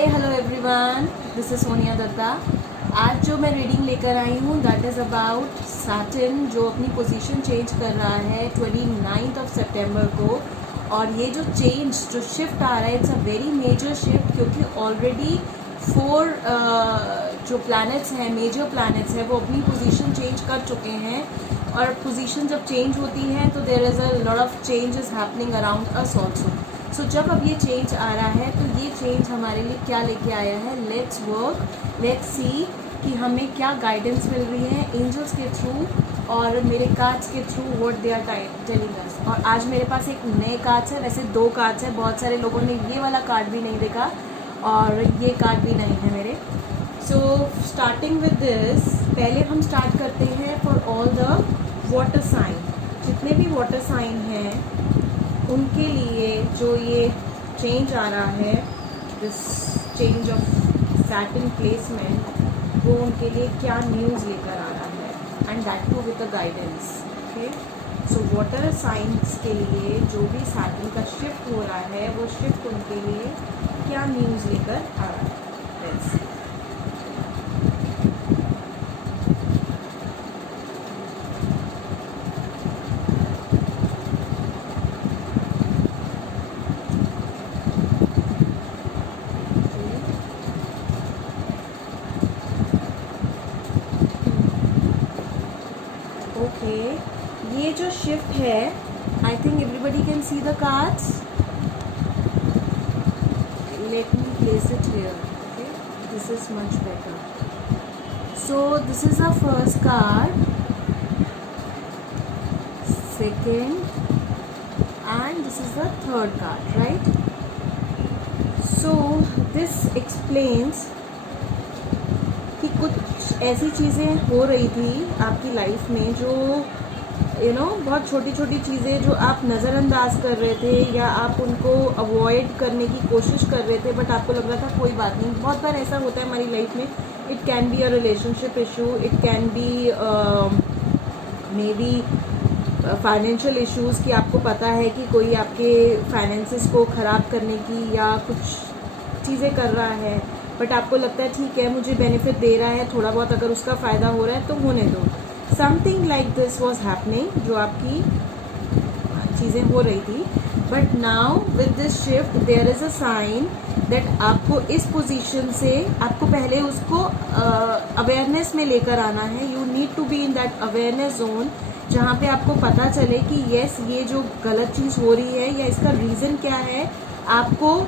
Hello everyone, this is Sonia Dutta. आज जो मैं रीडिंग लेकर आई हूँ दैट इज़ अबाउट सैटर्न, जो अपनी पोजीशन चेंज कर रहा है 29 सितंबर को। और ये जो चेंज, जो शिफ्ट आ रहा है, it's a very major shift, क्योंकि ऑलरेडी 4 जो प्लैनेट्स हैं, मेजर प्लैनेट्स हैं, वो अपनी पोजीशन चेंज कर चुके हैं। और पोजीशन जब चेंज होती है तो there is a lot of change is happening around us also. So जब अब ये चेंज आ रहा है तो ये चेंज हमारे लिए क्या लेके आया है। लेट्स वर्क, लेट्स सी कि हमें क्या गाइडेंस मिल रही है एंजल्स के थ्रू और मेरे कार्ड्स के through, what they are telling us. और आज मेरे पास एक नए कार्ड्स है, वैसे 2 कार्ड्स है, बहुत सारे लोगों ने ये वाला कार्ड भी नहीं देखा और ये कार्ड भी नहीं है मेरे। सो स्टार्टिंग विद दिस, पहले हम स्टार्ट करते हैं for all the water sign. जितने भी वाटर साइन हैं उनके लिए जो ये चेंज आ रहा है, this change of Saturn placement, वो उनके लिए क्या न्यूज़ लेकर आ रहा है, and that too with the guidance. Okay, so water science के लिए जो भी सैटर्न का शिफ्ट हो रहा है, वो शिफ्ट उनके लिए क्या न्यूज़ लेकर आ रहा है। Let's see. ओके, ये जो शिफ्ट है, I think everybody can see the cards. Let me place it here. Okay, this is much better. So this is a first card, second, and this is the third card, right? So this explains कि कुछ ऐसी चीज़ें हो रही थी आपकी life में जो बहुत छोटी छोटी चीज़ें जो आप नज़रअंदाज कर रहे थे या आप उनको अवॉइड करने की कोशिश कर रहे थे, बट आपको लग रहा था कोई बात नहीं। बहुत बार ऐसा होता है हमारी लाइफ में। It can be a relationship issue, it can B may be financial issues, कि आपको पता है कि कोई आपके फाइनेंसेस को ख़राब करने की या कुछ चीज़ें कर रहा है, बट आपको लगता है ठीक है मुझे बेनिफिट दे रहा है, थोड़ा बहुत अगर उसका फ़ायदा हो रहा है तो होने दो। Something like this was happening, जो आपकी चीज़ें हो रही थी। But now with this shift there is a sign that आपको इस पोजीशन से, आपको पहले उसको अवेयरनेस में लेकर आना है। You need to be in that awareness zone, जहाँ पे आपको पता चले कि येस, ये जो गलत चीज़ हो रही है या इसका रीज़न क्या है, आपको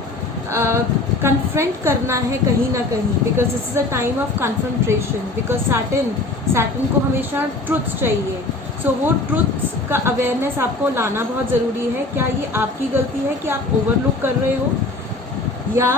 कन्फ्रंट करना है कहीं ना कहीं, because this is a time of confrontation. Because Saturn को हमेशा ट्रुथ चाहिए। सो वो ट्रुथ्स का अवेयरनेस आपको लाना बहुत ज़रूरी है। क्या ये आपकी गलती है कि आप ओवरलुक कर रहे हो, या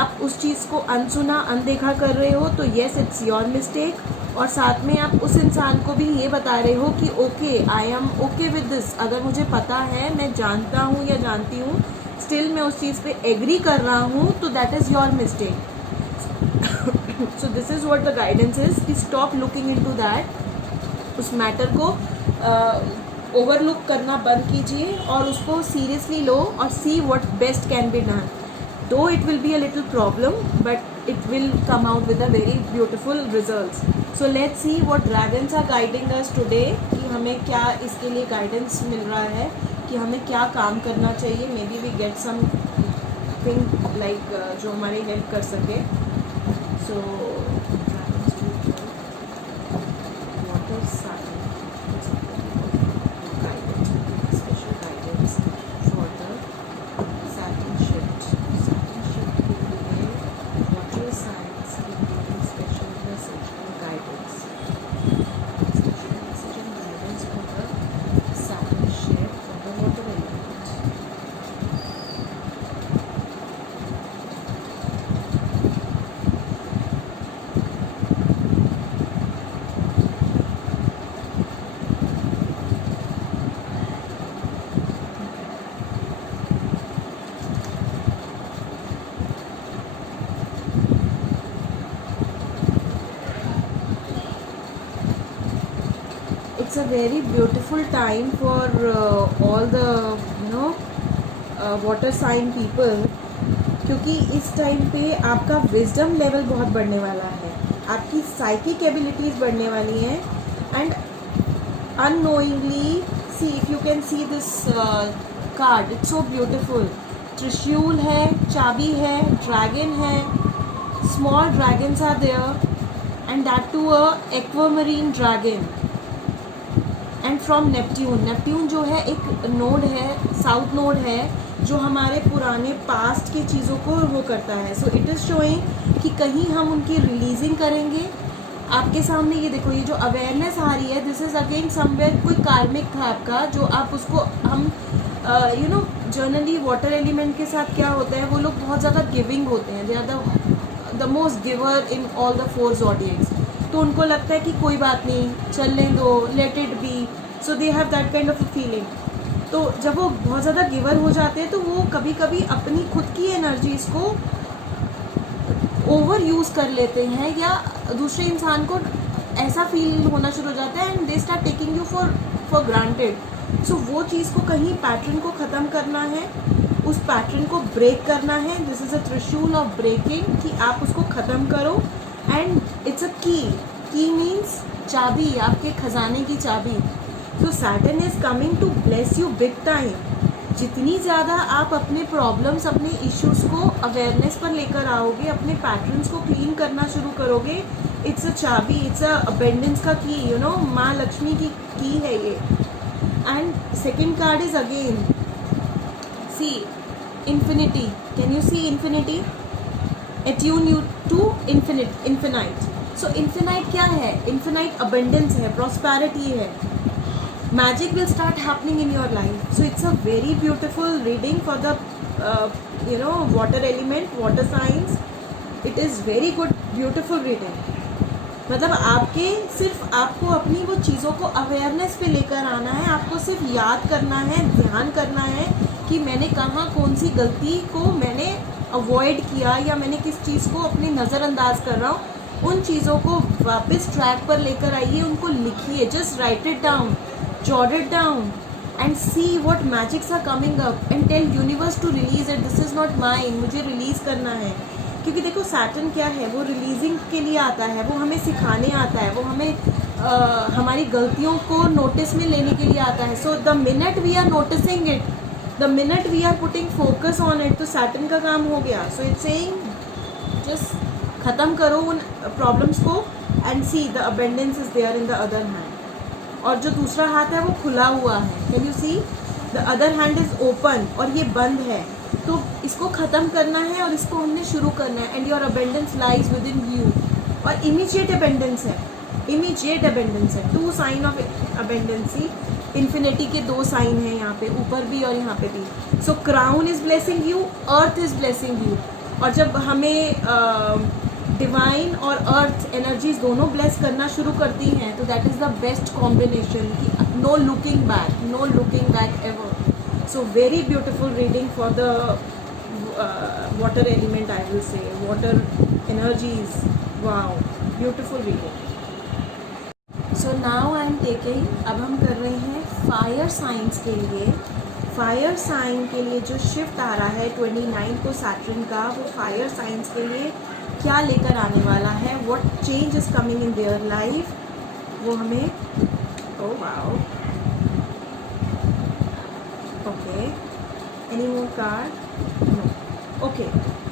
आप उस चीज़ को अनसुना अनदेखा कर रहे हो, तो येस, इट्स योर मिस्टेक। और साथ में आप उस इंसान को भी ये बता रहे हो कि okay, I am okay with this. अगर मुझे पता है, मैं जानता हूँ या जानती हूँ, स्टिल मैं उस चीज़ पे एग्री कर रहा हूँ, तो that is your mistake. So this is what the guidance is कि स्टॉप लुकिंग इनटू दैट। उस मैटर को ओवरलुक करना बंद कीजिए और उसको सीरियसली लो और see what best can be done. Though it will be a little problem, but it will come out with a very beautiful results. So let's see what dragons are guiding us today, कि हमें क्या इसके लिए guidance मिल रहा है, कि हमें क्या काम करना चाहिए। Maybe we get something like जो हमारी हेल्प कर सके। So water sign guidance, special guidance for the Saturn shift. Saturn shift के लिए वाटर साइंस के लिए स्पेशल मैसेज और guidance, special message and guidance for the Saturn shift for the water element. It's a very beautiful time for all the water sign people, क्योंकि इस time पे आपका wisdom level बहुत बढ़ने वाला है, आपकी साइकिक एबिलिटीज़ बढ़ने वाली हैं. And unknowingly see, if you can see this card, it's so beautiful. त्रिशूल है, चाबी है, ड्रैगन है, small dragons are there, and that too a aquamarine dragon, and from Neptune. Neptune जो है एक नोड है, साउथ नोड है, जो हमारे पुराने पास्ट की चीज़ों को वो करता है. सो इट इज़ शोइंग कि कहीं हम उनकी रिलीजिंग करेंगे. आपके सामने ये देखो, ये जो अवेयरनेस आ रही है, दिस इज़ अगेन समवेयर कोई कार्मिक था आपका, जो आप उसको हम you know generally water element के साथ क्या होता है, वो लोग बहुत ज़्यादा गिविंग होते हैं. They are the most giver in all the 4 zodiacs. तो उनको लगता है कि कोई बात नहीं, चलने दो, let it be. So they have that kind of a feeling. तो जब वो बहुत ज़्यादा गिवर हो जाते हैं तो वो कभी कभी अपनी खुद की एनर्जीज़ को ओवर यूज़ कर लेते हैं, या दूसरे इंसान को ऐसा फील होना शुरू हो जाता है, and they start taking you for granted. So वो चीज़ को कहीं पैटर्न को ख़त्म करना है, उस पैटर्न को ब्रेक करना है. दिस इज़ अ त्रिशूल ऑफ ब्रेकिंग, कि आप उसको ख़त्म करो. एंड इट्स अ की मीन्स चाबी, आपके खजाने की चाबी. तो Saturn is coming to bless you big time. जितनी ज़्यादा आप अपने प्रॉब्लम्स, अपने इश्यूज़ को अवेयरनेस पर लेकर आओगे, अपने पैटर्न्स को क्लीन करना शुरू करोगे, इट्स अ चाबी, इट्स अ अबेंडेंस का की, यू नो, माँ लक्ष्मी की है ये. And second card is again see infinity. Can you see infinity? Attune you to infinite. So infinite क्या है? इन्फिनाइट अबेंडेंस है, प्रॉस्पेरिटी है. Magic will start happening in your life. So it's a very beautiful reading for the water element, water signs. It is very good, beautiful reading. मतलब आपके सिर्फ आपको अपनी वो चीज़ों को अवेयरनेस पे लेकर आना है. आपको सिर्फ याद करना है, ध्यान करना है कि मैंने कहाँ कौन सी गलती को मैंने अवॉइड किया, या मैंने किस चीज़ को अपनी नज़रअंदाज कर रहा हूँ. उन चीज़ों को वापस ट्रैक पर लेकर आइए, उनको लिखिए. Just right it down, jot it down and see what magics are coming up and tell universe to release it. This is not mine, मुझे रिलीज़ करना है. क्योंकि देखो सैटर्न क्या है, वो रिलीजिंग के लिए आता है, वो हमें सिखाने आता है, वो हमें हमारी गलतियों को नोटिस में लेने के लिए आता है. So the minute we are noticing it, the minute we are putting focus on it, तो सैटर्न का काम हो गया. सो इट्स सेइंग जस्ट ख़त्म करो उन प्रॉब्लम्स को and see the abundance is there in the other hand. और जो दूसरा हाथ है वो खुला हुआ है. Can you see? The other hand is open और ये बंद है. तो इसको ख़त्म करना है और इसको हमने शुरू करना है. And your abundance lies with in you. और इमीजिएट अबेंडेंस है, इमीजिएट अबेंडेंस है. 2 साइन ऑफ अबेंडेंसी. इन्फिनिटी के 2 साइन हैं यहाँ पे, ऊपर भी और यहाँ पे भी. So crown is blessing you, earth is blessing you. और जब हमें डिवाइन और अर्थ एनर्जीज दोनों ब्लेस करना शुरू करती हैं, तो that is the best combination. No looking back, no looking back ever. So very beautiful reading for the water element, I will say water energies. Wow, beautiful reading. So now I am taking, अब हम कर रहे हैं fire science के लिए. Fire sign के लिए जो शिफ्ट आ रहा है 29 को सैटर्न का, वो फायर साइंस के लिए क्या लेकर आने वाला है, what change is coming in their life, वो हमें. Oh wow, okay, any more card? No. Okay,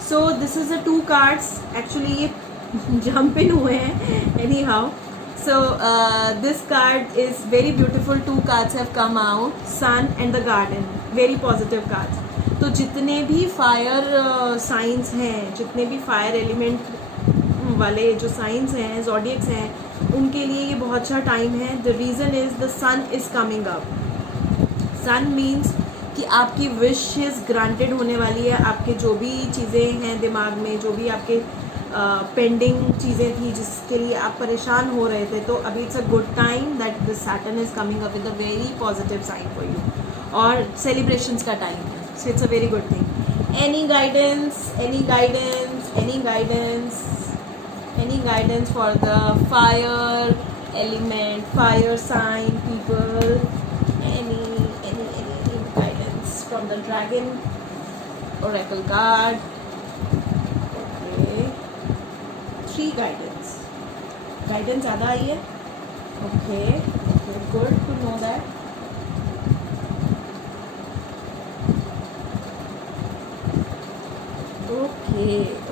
so this is the 2 cards. Actually ये जंप इन हुए हैं. Anyhow, so this card is very beautiful. 2 cards have come out, sun and the garden. Very positive cards. तो जितने भी fire science हैं, जितने भी fire element वाले जो साइंस हैं, ज़ोडिएक्स हैं, उनके लिए ये बहुत अच्छा टाइम है. The reason is the sun is coming up. Sun means कि आपकी विशेस ग्रांटेड होने वाली है. आपके जो भी चीज़ें हैं दिमाग में, जो भी आपके पेंडिंग चीज़ें थी जिसके लिए आप परेशान हो रहे थे, तो अभी it's a good time that the Saturn is coming up with a very positive sign for you. और सेलिब्रेशंस का टाइम है. So it's a very good thing. Any guidance, any guidance, any guidance, any guidance for the fire element, fire sign people? Any guidance from the dragon oracle card? 3 guidance, guidance ज़्यादा आई है. Okay, good to know that.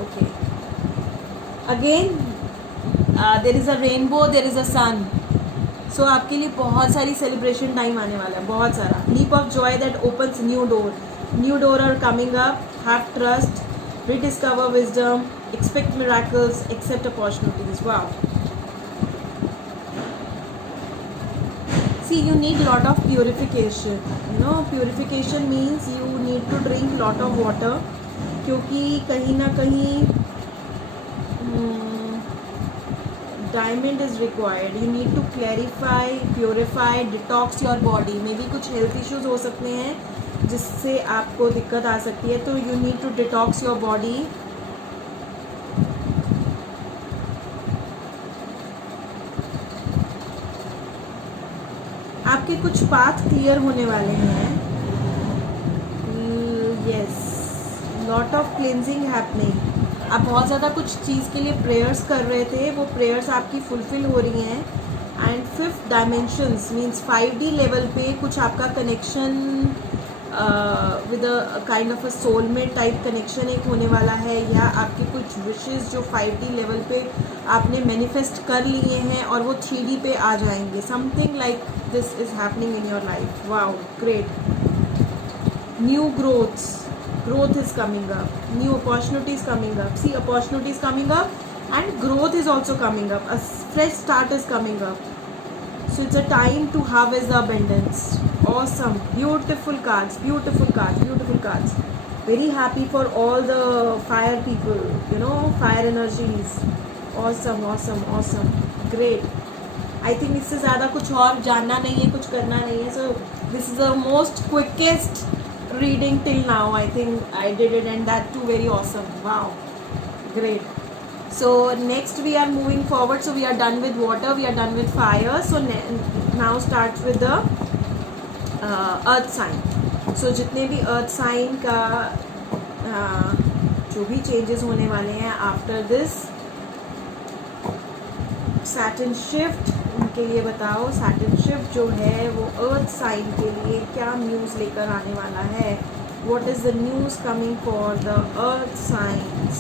Okay. Again there is a rainbow, there is a sun. So आपके लिए बहुत सारी celebration time आने वाला है, बहुत सारा. Leap of joy that opens new door are coming up. Have trust, rediscover wisdom, expect miracles, accept opportunities. Wow. See, you need lot of purification. Purification means you need to drink lot of water, क्योंकि कहीं ना कहीं diamond is required. You need to clarify, purify, detox your body. Maybe कुछ health issues हो सकते हैं जिससे आपको दिक्कत आ सकती है, तो you need to detox your body. आपके कुछ पाथ क्लियर होने वाले हैं. Yes, lot of cleansing happening. आप बहुत ज़्यादा कुछ चीज़ के लिए प्रेयर्स कर रहे थे, वो प्रेयर्स आपकी फुलफिल हो रही हैं. And 5th dimensions means 5D level पे कुछ आपका connection with a kind of a soulmate type connection एक होने वाला है, या आपके कुछ विशेस जो 5D लेवल पे आपने मैनिफेस्ट कर लिए हैं और वो 3D पे आ जाएंगे. Something like this is happening in your life. Wow, great. New growth is coming up, new opportunities coming up. See, opportunities coming up and growth is also coming up. A fresh start is coming up. So it's a time to harvest the abundance. Awesome, beautiful cards. Very happy for all the fire people, fire energies. Awesome, great. I think इससे ज़्यादा कुछ और जानना नहीं है, कुछ करना नहीं है. So this is the most quickest reading till now. I think I did it, and that too very awesome. Wow, great. So next we are moving forward. So we are done with water, we are done with fire. So now starts with the earth sign. So जितने भी earth sign का जो भी changes होने वाले हैं after this Saturn shift, उनके लिए बताओ. Saturn shift जो है वो earth sign के लिए क्या न्यूज़ लेकर आने वाला है. What is the news coming for the earth signs?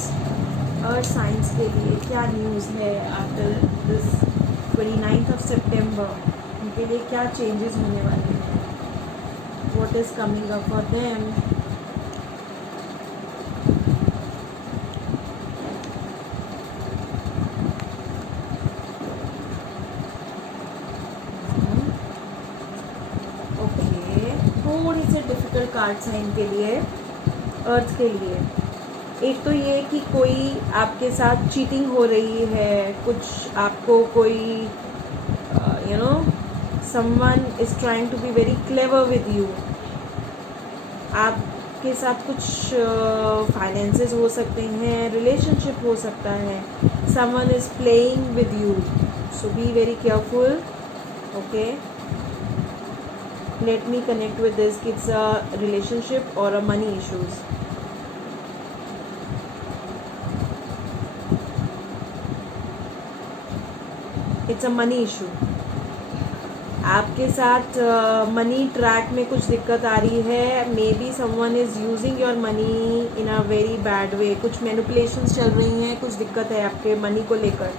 Earth signs के लिए क्या न्यूज़ है after this 29th of September? उनके लिए क्या changes होने वाले हैं? What is coming up for them? थोड़ी से डिफ़िकल्ट कार्ड साइन के लिए, अर्थ के लिए. एक तो ये कि कोई आपके साथ चीटिंग हो रही है, कुछ आपको कोई someone is trying to be very clever with you. आपके साथ कुछ फाइनेंसेस हो सकते हैं, रिलेशनशिप हो सकता है. Someone is playing with you, so be very careful. Okay, let me connect with this. It's a relationship or a money issues. It's a money issue. आपके साथ मनी ट्रैक में कुछ दिक्कत आ रही है. May be someone is using your money in a very bad way. कुछ manipulations चल रही हैं, कुछ दिक्कत है आपके मनी को लेकर.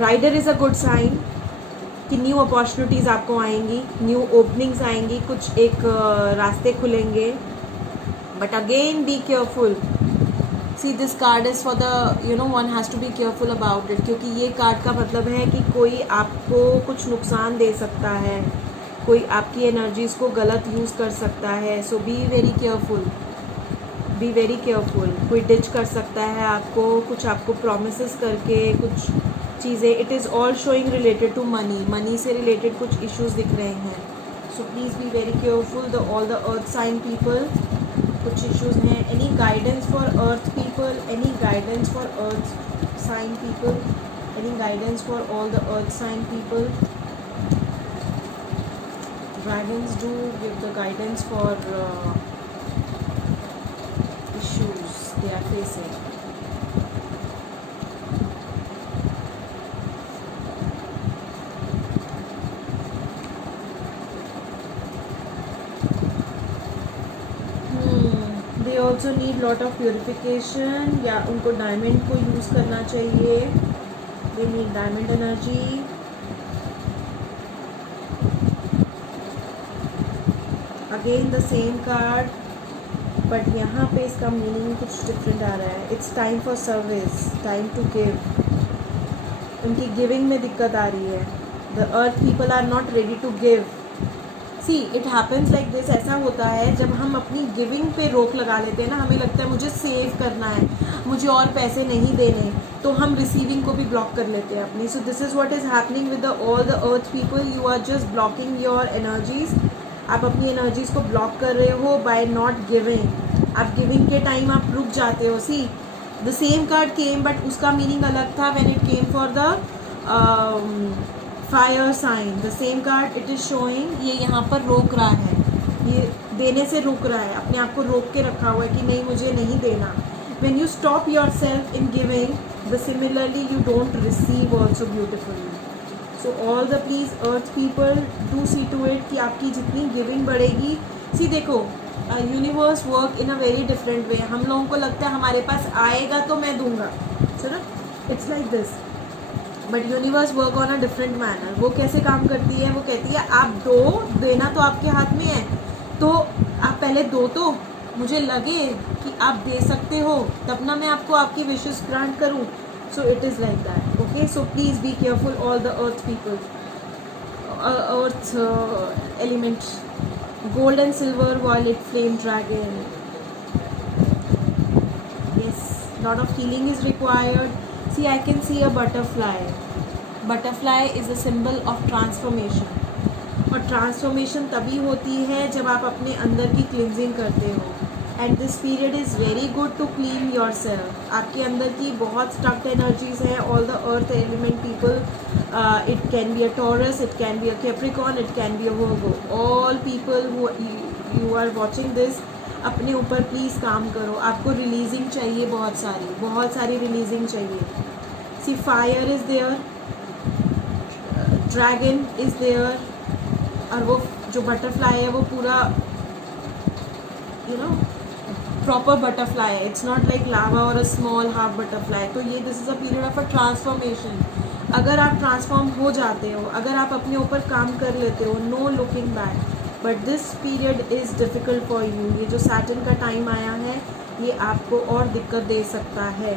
Rider is a good sign कि न्यू अपॉर्चुनिटीज़ आपको आएंगी, न्यू ओपनिंग्स आएंगी, कुछ एक रास्ते खुलेंगे. But again be careful. See this card is for the one has to be careful about it, क्योंकि ये कार्ड का मतलब है कि कोई आपको कुछ नुकसान दे सकता है, कोई आपकी एनर्जीज़ को गलत यूज़ कर सकता है. So be very careful. कोई डिच कर सकता है आपको, कुछ आपको प्रोमिसेस करके कुछ चीज़ें. It is all showing related to money से रिलेटेड कुछ इश्यूज दिख रहे हैं. So please be very careful all the earth sign people. कुछ इश्यूज हैं. Any guidance for earth people, any guidance for earth sign people, any guidance for all the earth sign people. Dragons do give the guidance for issues they are facing. Also need lot of purification, या उनको diamond को use करना चाहिए, they need diamond energy. Again the same card, but यहाँ पे इसका meaning कुछ different आ रहा है। It's time for service, time to give. उनकी गिविंग में दिक्कत आ रही है। The earth people are not ready to give. See it happens like this. ऐसा होता है जब हम अपनी गिविंग पे रोक लगा लेते हैं ना, हमें लगता है मुझे सेव करना है, मुझे और पैसे नहीं देने, तो हम रिसीविंग को भी ब्लॉक कर लेते हैं अपनी। So this is what is happening with all the earth people. You are just blocking your energies. आप अपनी एनर्जीज को ब्लॉक कर रहे हो बाय नॉट गिविंग। आप गिविंग के टाइम आप रुक जाते हो। See the same card came, but उसका मीनिंग अलग था when it came for the fire sign. The same card it is showing, ये यहाँ पर रोक रहा है, ये देने से रोक रहा है, अपने आप को रोक के रखा हुआ है कि नहीं मुझे नहीं देना। When you stop yourself in giving, the similarly you don't receive also beautifully. So all the please earth people do see to it कि आपकी जितनी गिविंग बढ़ेगी। सी देखो, universe work in a very different way. हम लोगों को लगता है हमारे पास आएगा तो मैं दूंगा, चलो it's like this, but universe work on a different manner. वो कैसे काम करती है, वो कहती है आप दो, देना तो आपके हाथ में है, तो आप पहले दो, तो मुझे लगे कि आप दे सकते हो तब ना मैं आपको आपकी विशेस ग्रांट करूं। So it is like that. Okay, so please be careful all the earth people, earth element, gold and silver, violet flame dragon. Yes, lot of healing is required. See, I can see a butterfly. Butterfly is a symbol of transformation. और transformation तभी होती है जब आप अपने अंदर की cleansing करते हो। And this period is very good to clean yourself. आपके अंदर की बहुत स्टक्ड एनर्जीज हैं। All the earth element people, it can be a Taurus, it can be a Capricorn, it can be a Virgo. All people who you are watching this, अपने ऊपर please काम करो। आपको रिलीजिंग चाहिए, बहुत सारी releasing चाहिए। See fire is there, dragon is there, और वो जो बटरफ्लाई है वो पूरा प्रॉपर बटरफ्लाई है। इट्स नॉट लाइक लावा और अ स्मॉल हाफ बटरफ्लाई। तो ये this is a period of a transformation. अगर आप ट्रांसफॉर्म हो जाते हो, अगर आप अपने ऊपर काम कर लेते हो, no looking back. But this period is difficult for you. ये जो सैटर्न का टाइम आया है, ये आपको और दिक्कत दे सकता है।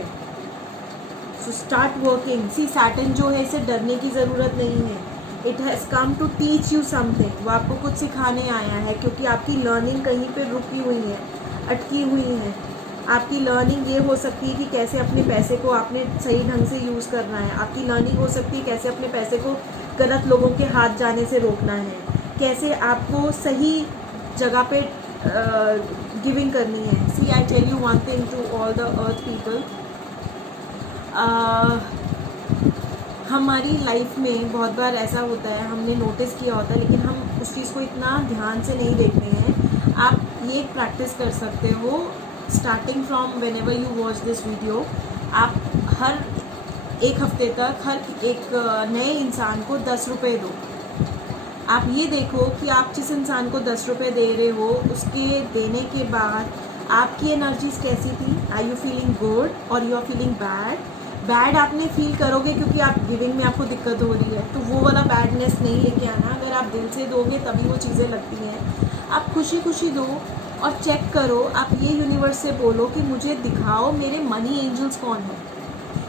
So start working. See Saturn जो है, इसे डरने की ज़रूरत नहीं है। It has come to teach you something. वो आपको कुछ सिखाने आया है, क्योंकि आपकी लर्निंग कहीं पे रुकी हुई है, अटकी हुई है। आपकी लर्निंग ये हो सकती है कि कैसे अपने पैसे को आपने सही ढंग से यूज़ करना है। आपकी लर्निंग हो सकती है कैसे अपने पैसे को गलत लोगों के हाथ जाने से रोकना है, कैसे आपको सही जगह पे गिविंग करनी है। See I tell you one thing to all the earth people, हमारी लाइफ में बहुत बार ऐसा होता है, हमने नोटिस किया होता है, लेकिन हम उस चीज़ को इतना ध्यान से नहीं देखते हैं। आप ये एक प्रैक्टिस कर सकते हो, starting from when ever you watch this video. आप हर एक हफ्ते तक हर एक नए इंसान को 10 रुपये दो। आप ये देखो कि आप जिस इंसान को 10 रुपये दे रहे हो, उसके देने के बाद आपकी एनर्जीज कैसी थी। आर यू फीलिंग गुड और you are feeling bad. Bad आपने फील करोगे क्योंकि आप गिविंग में आपको दिक्कत हो रही है, तो वो वाला बैडनेस नहीं लेके आना। अगर आप दिल से दोगे तभी वो चीज़ें लगती हैं। आप खुशी खुशी दो और चेक करो। आप ये यूनिवर्स से बोलो कि मुझे दिखाओ मेरे मनी एंजल्स कौन है।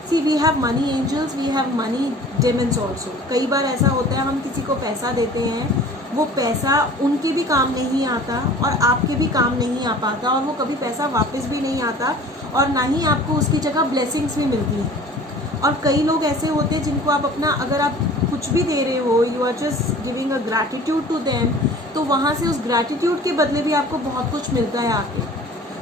See we have money angels, we have money demons also. कई बार ऐसा होता है हम किसी को पैसा देते हैं, वो पैसा उनके भी काम नहीं आता और आपके भी काम नहीं आ पाता, और वो कभी पैसा वापस भी नहीं आता, और ना ही आपको उसकी जगह ब्लेसिंग्स भी मिलती हैं। और कई लोग ऐसे होते हैं जिनको आप अपना, अगर आप कुछ भी दे रहे हो, you are just giving a gratitude to them, तो वहाँ से उस ग्रैटिट्यूड के बदले भी आपको बहुत कुछ मिलता है आके।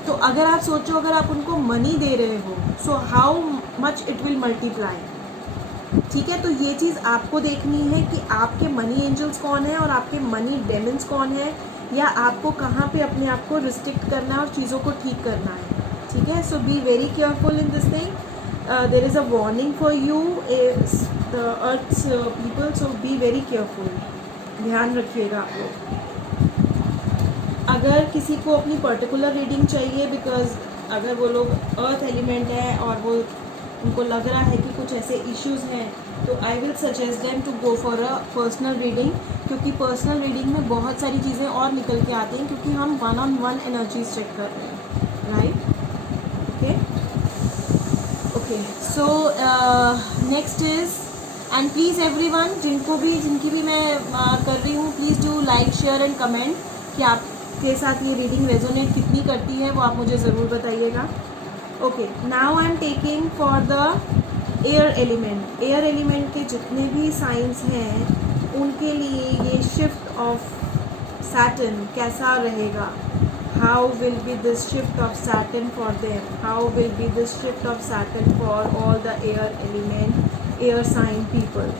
तो अगर आप सोचो, अगर आप उनको मनी दे रहे हो, so how much it will multiply. ठीक है, तो ये चीज़ आपको देखनी है कि आपके मनी एंजल्स कौन है और आपके मनी डेमन्स कौन है, या आपको कहाँ पे अपने आप को रिस्ट्रिक्ट करना है और चीज़ों को ठीक करना है। ठीक है, so be very careful in this thing. there is a warning for you, the earth's people, so be very careful। ध्यान रखिएगा आप लोग। अगर किसी को अपनी पर्टिकुलर रीडिंग चाहिए, बिकॉज अगर वो लोग अर्थ एलिमेंट है और वो उनको लग रहा है कि कुछ ऐसे इश्यूज हैं, तो I will suggest them to go for a personal reading, क्योंकि पर्सनल रीडिंग में बहुत सारी चीज़ें और निकल के आती हैं, क्योंकि हम 1-on-1 एनर्जीज चेक कर रहे हैं, right? Okay, so next is, and please everyone, जिनकी भी मैं कर रही हूँ, please do like, share and comment कि आपके साथ ये रीडिंग रेजोनेट कितनी करती है, वो आप मुझे ज़रूर बताइएगा। Okay, now I am taking for the air element. Air element के जितने भी साइंस हैं उनके लिए ये शिफ्ट ऑफ सैटर्न कैसा रहेगा? How will be this shift of Saturn for them? How will be this shift of Saturn for all the air element, air sign people?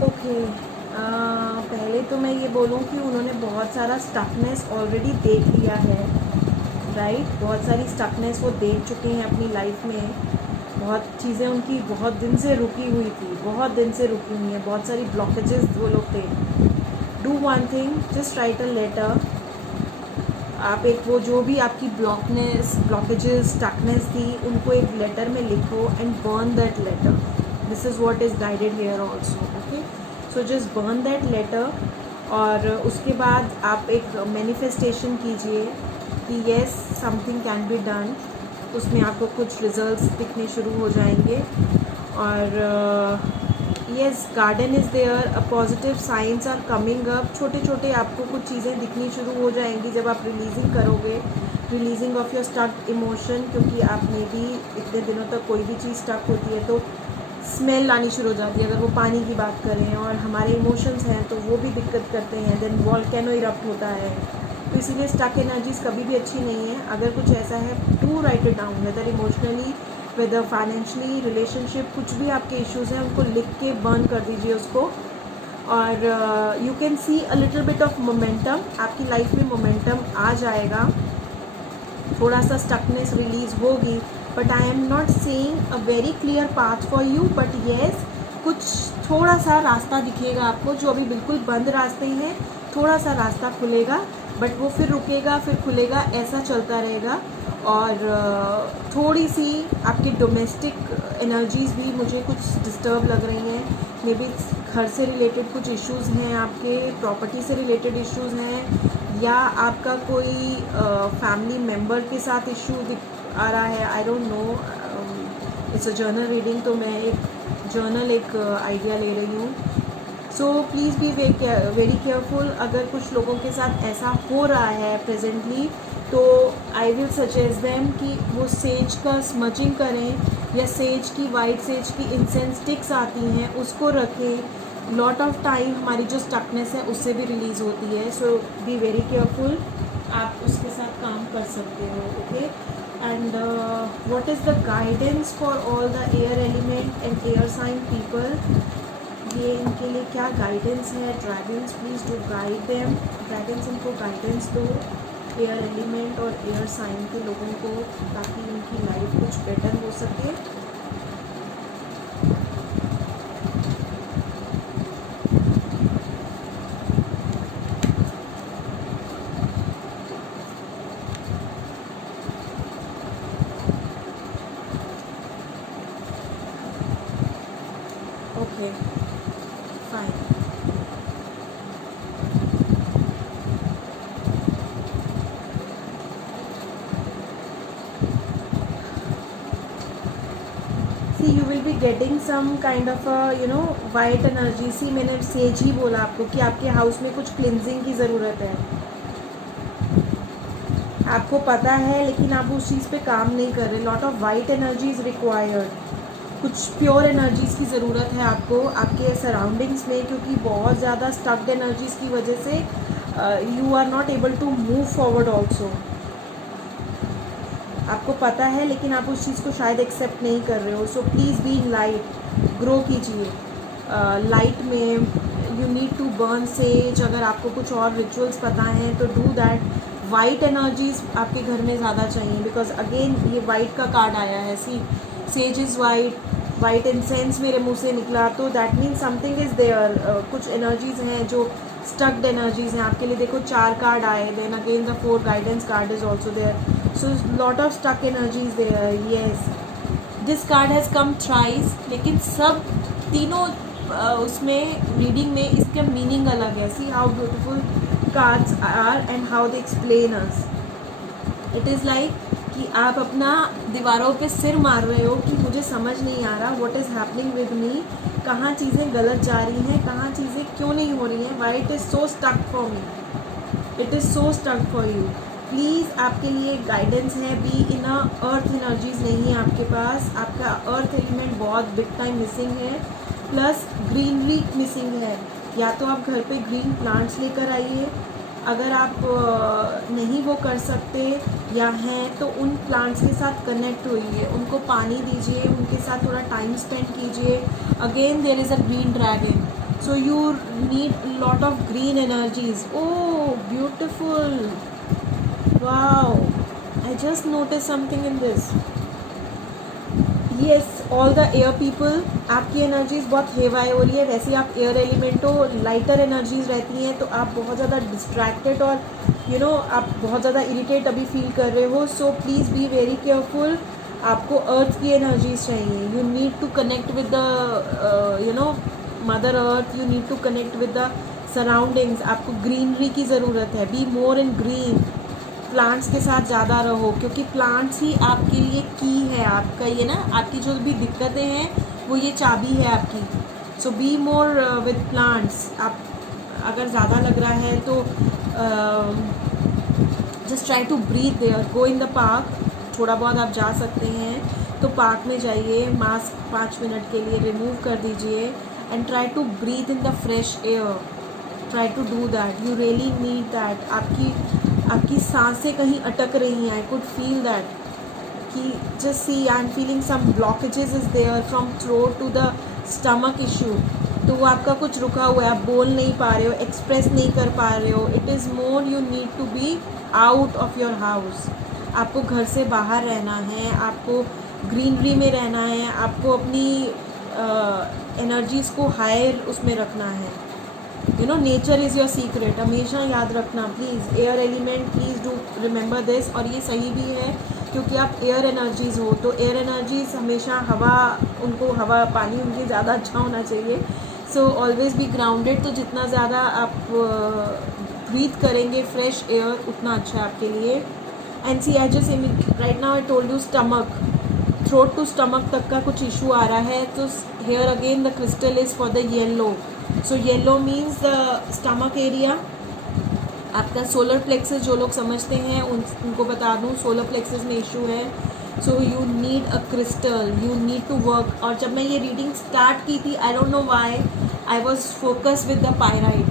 Okay, पहले तो मैं ये बोलूँ कि उन्होंने बहुत सारा स्टकनेस ऑलरेडी देख लिया है, राइट? बहुत सारी स्टकनेस वो देख चुके हैं अपनी लाइफ में। बहुत चीज़ें उनकी बहुत दिन से रुकी हुई थी, बहुत दिन से रुकी हुई हैं, बहुत सारी ब्लॉकेजेस वो लोग थे। Do one thing, just write a letter. आप एक वो जो भी आपकी ब्लॉकेजेस, स्टकनेस थी, उनको एक लेटर में लिखो and burn that letter. This is what is guided here also, okay? So just burn that letter, और उसके बाद आप एक मैनिफेस्टेशन कीजिए कि yes something can be done. उसमें आपको कुछ रिजल्ट्स दिखने शुरू हो जाएंगे, और yes, garden is there, a positive science are coming up. छोटे छोटे आपको कुछ चीज़ें दिखनी शुरू हो जाएंगी जब आप रिलीजिंग करोगे, releasing of your stuck emotion, क्योंकि आपने भी इतने दिनों तक कोई भी चीज़ स्टक होती है तो स्मेल आनी शुरू हो जाती है। अगर वो पानी की बात करें, और हमारे इमोशंस हैं तो वो भी दिक्कत करते हैं, देन वॉल्केनो इरप्ट होता है। तो इसीलिए स्टक एनर्जीज कभी भी अच्छी नहीं है। अगर कुछ ऐसा है, to write it down, whether emotionally, whether financially, relationship, कुछ भी आपके इश्यूज़ हैं उनको लिख के बर्न कर दीजिए उसको। और you can C a little bit of momentum, आपकी लाइफ में मोमेंटम आ जाएगा, थोड़ा सा स्टकनेस रिलीज होगी, but I am not saying a very clear path for you, but yes कुछ थोड़ा सा रास्ता दिखेगा आपको। जो अभी बिल्कुल बंद रास्ते हैं, थोड़ा सा रास्ता खुलेगा, बट वो फिर रुकेगा, फिर खुलेगा, ऐसा चलता रहेगा। और थोड़ी सी आपकी डोमेस्टिक एनर्जीज़ भी मुझे कुछ डिस्टर्ब लग रही हैं। मे बी घर से रिलेटेड कुछ इश्यूज़ हैं, आपके प्रॉपर्टी से रिलेटेड इश्यूज़ हैं, या आपका कोई फैमिली मेम्बर के साथ इशू आ रहा है। आई don't no, it's a journal reading, तो मैं एक आइडिया ले रही हूँ। सो प्लीज़ बी वेरी केयरफुल। अगर कुछ लोगों के साथ ऐसा हो रहा है प्रेजेंटली, तो आई विल सजेस्ट देम कि वो सेज का स्मचिंग करें, या सेज की, वाइट सेज की इंसेंस स्टिक्स आती हैं उसको रखें। लॉट ऑफ टाइम हमारी जो स्टकनेस है उससे भी रिलीज़ होती है। सो बी वेरी केयरफुल, आप उसके साथ काम कर सकते हो, okay? And what is the guidance for all the air element and air sign people? ये इनके लिए क्या गाइडेंस है? Dragons, please do guide them. Dragons इनको गाइडेंस दो, एयर एलिमेंट और एयर साइन के लोगों को, ताकि उनकी लाइफ कुछ बेटर हो सके। Okay, fine. See you will be getting some kind of white energy. See मैंने सेज ही बोला आपको कि आपके हाउस में कुछ क्लिनजिंग की ज़रूरत है, आपको पता है, लेकिन आप उस चीज़ पे काम नहीं कर रहे। Lot of white energy is required, कुछ प्योर एनर्जीज़ की ज़रूरत है आपको आपके सराउंडिंग्स में, क्योंकि बहुत ज़्यादा स्टक्ड एनर्जीज़ की वजह से you are not able to move forward also. आपको पता है लेकिन आप उस चीज़ को शायद एक्सेप्ट नहीं कर रहे हो. So please be in light, grow कीजिए लाइट में. You need to burn sage. अगर आपको कुछ और रिचुअल्स पता हैं तो डू दैट. वाइट एनर्जीज आपके घर में ज़्यादा चाहिए, बिकॉज अगेन ये वाइट का कार्ड आया है. See, sage is white, white incense मेरे मुंह से निकला, तो that means something is there. कुछ एनर्जीज़ हैं जो स्टक्ड एनर्जीज़ हैं आपके लिए. देखो 4 कार्ड आए, then again the 4 guidance card is also there. So lot of stuck energies there. Yes, this card has come thrice, लेकिन सब तीनों उसमें रीडिंग में इसका मीनिंग अलग है. See how beautiful cards are and how they explain us. It is like कि आप अपना दीवारों पे सिर मार रहे हो कि मुझे समझ नहीं आ रहा what is happening with me, कहाँ चीज़ें गलत जा रही हैं, कहाँ चीज़ें क्यों नहीं हो रही हैं. Why it is so stuck for me, it is so stuck for you. Please आपके लिए गाइडेंस है. Be in a earth energies नहीं है आपके पास. आपका अर्थ एलिमेंट बहुत बिग टाइम मिसिंग है, प्लस ग्रीनरी मिसिंग है. या तो आप घर पे ग्रीन प्लांट्स लेकर आइए. अगर आप नहीं वो कर सकते या हैं तो उन प्लांट्स के साथ कनेक्ट होइए, उनको पानी दीजिए, उनके साथ थोड़ा टाइम स्पेंड कीजिए. Again there is a green dragon, so you need lot of green energies. Oh beautiful, wow, I just notice something in this. Yes, all the air people, आपकी एनर्जीज बहुत हेवाई हो रही है. वैसे आप air element हो, lighter energies रहती हैं तो आप बहुत ज़्यादा डिस्ट्रैक्टेड और आप बहुत ज़्यादा इरिटेट अभी फील कर रहे हो. So please be very careful. आपको अर्थ की एनर्जीज चाहिए. You need to connect with the mother earth. You need to connect with the surroundings. आपको ग्रीनरी की ज़रूरत है. Be more in green. Plants के साथ ज़्यादा रहो, क्योंकि प्लांट्स ही आपके लिए की है. आपका ये ना, आपकी जो भी दिक्कतें हैं वो ये चाबी है आपकी. So be more with plants. आप अगर ज़्यादा लग रहा है तो just try to breathe there. Go in the park. थोड़ा बहुत आप जा सकते हैं तो पार्क में जाइए. मास्क 5 मिनट के लिए रिमूव कर दीजिए and try to breathe in the fresh air. Try to do that. You really need that. आपकी सांसें कहीं अटक रही हैं. आई कुड फील दैट कि just see, I am feeling some blockages is there from throat to the stomach issue. तो वो आपका कुछ रुका हुआ है, आप बोल नहीं पा रहे हो, एक्सप्रेस नहीं कर पा रहे हो. It is more you need to be out of your house. आपको घर से बाहर रहना है, आपको ग्रीनरी में रहना है, आपको अपनी एनर्जीज़ को हायर उसमें रखना है. Nature is your secret. हमेशा याद रखना please. Air element, please do remember this. और ये सही भी है क्योंकि आप एयर एनर्जीज़ हो, तो एयर एनर्जीज़ हमेशा हवा पानी उनके ज़्यादा अच्छा होना चाहिए. So always be grounded. तो जितना ज़्यादा आप ब्रीथ करेंगे फ्रेश एयर, उतना अच्छा है आपके लिए. And see, I just right now I told you stomach, throat to stomach तक का कुछ इशू आ रहा है. तो here again the crystal is for the yellow. So yellow means the stomach area. आपका सोलर प्लेक्सेस, जो लोग समझते हैं उनको बता दूं, सोलर प्लेक्सेस में इशू है. So you need a crystal, you need to work. और जब मैं ये रीडिंग स्टार्ट की थी, I don't know why I was focus with the pyrite,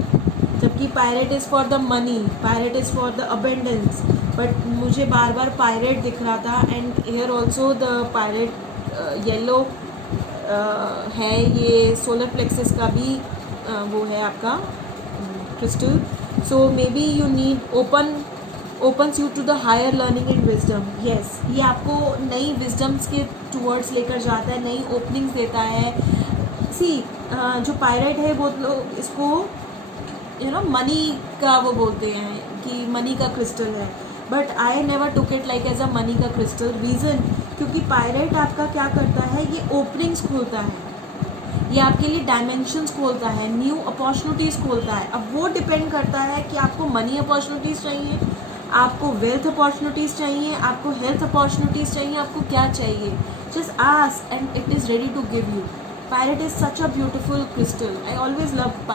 जबकि pyrite is for the money, pyrite is for the abundance. But मुझे बार बार पायराइट दिख रहा था. And here also the pyrite yellow है. ये सोलर प्लेक्सेस का भी वो है आपका crystal. So may be you need opens you to the higher learning and wisdom. yes, ये आपको नई विजडम्स के टूवर्ड्स लेकर जाता है, नई ओपनिंग्स देता है. सी, जो पायराइट है वो लोग इसको मनी का वो बोलते हैं कि मनी का क्रिस्टल है. But I never took it like as a money का क्रिस्टल. रीज़न, क्योंकि पायराइट आपका क्या करता है, ये ओपनिंग्स खोलता है, ये आपके लिए डायमेंशंस खोलता है, न्यू अपॉर्चुनिटीज़ खोलता है. अब वो डिपेंड करता है कि आपको मनी अपॉर्चुनिटीज़ चाहिए, आपको वेल्थ अपॉर्चुनिटीज़ चाहिए, आपको हेल्थ अपॉर्चुनिटीज़ चाहिए, आपको क्या चाहिए. Just ask and it is ready to give you. Parrot is such a beautiful crystal. I always love